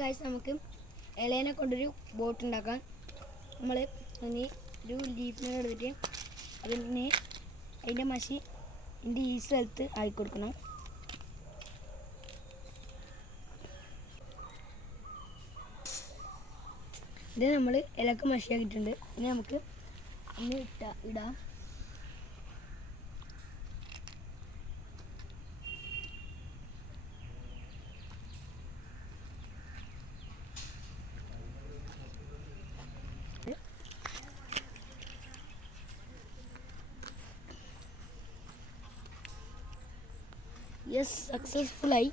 Guys നമുക്ക് ഇലേനെ കൊണ്ടൊരു boat ഉണ്ടാക്കാം. നമ്മൾ ഇനി ഒരു ലീഫിനെ എടുത്തിട്ട് അതിൻ്റെ മഷി ഇതിൻ്റെ ഈ സ്ഥലത്ത് ആയിക്കൊടുക്കണം. ഇത് നമ്മൾ ഇലക്ക് മഷിയാക്കിയിട്ടുണ്ട്. ഇനി നമുക്ക് ഒന്ന് ഇടാം. യെസ്, സക്സസ്ഫുള്ളായി.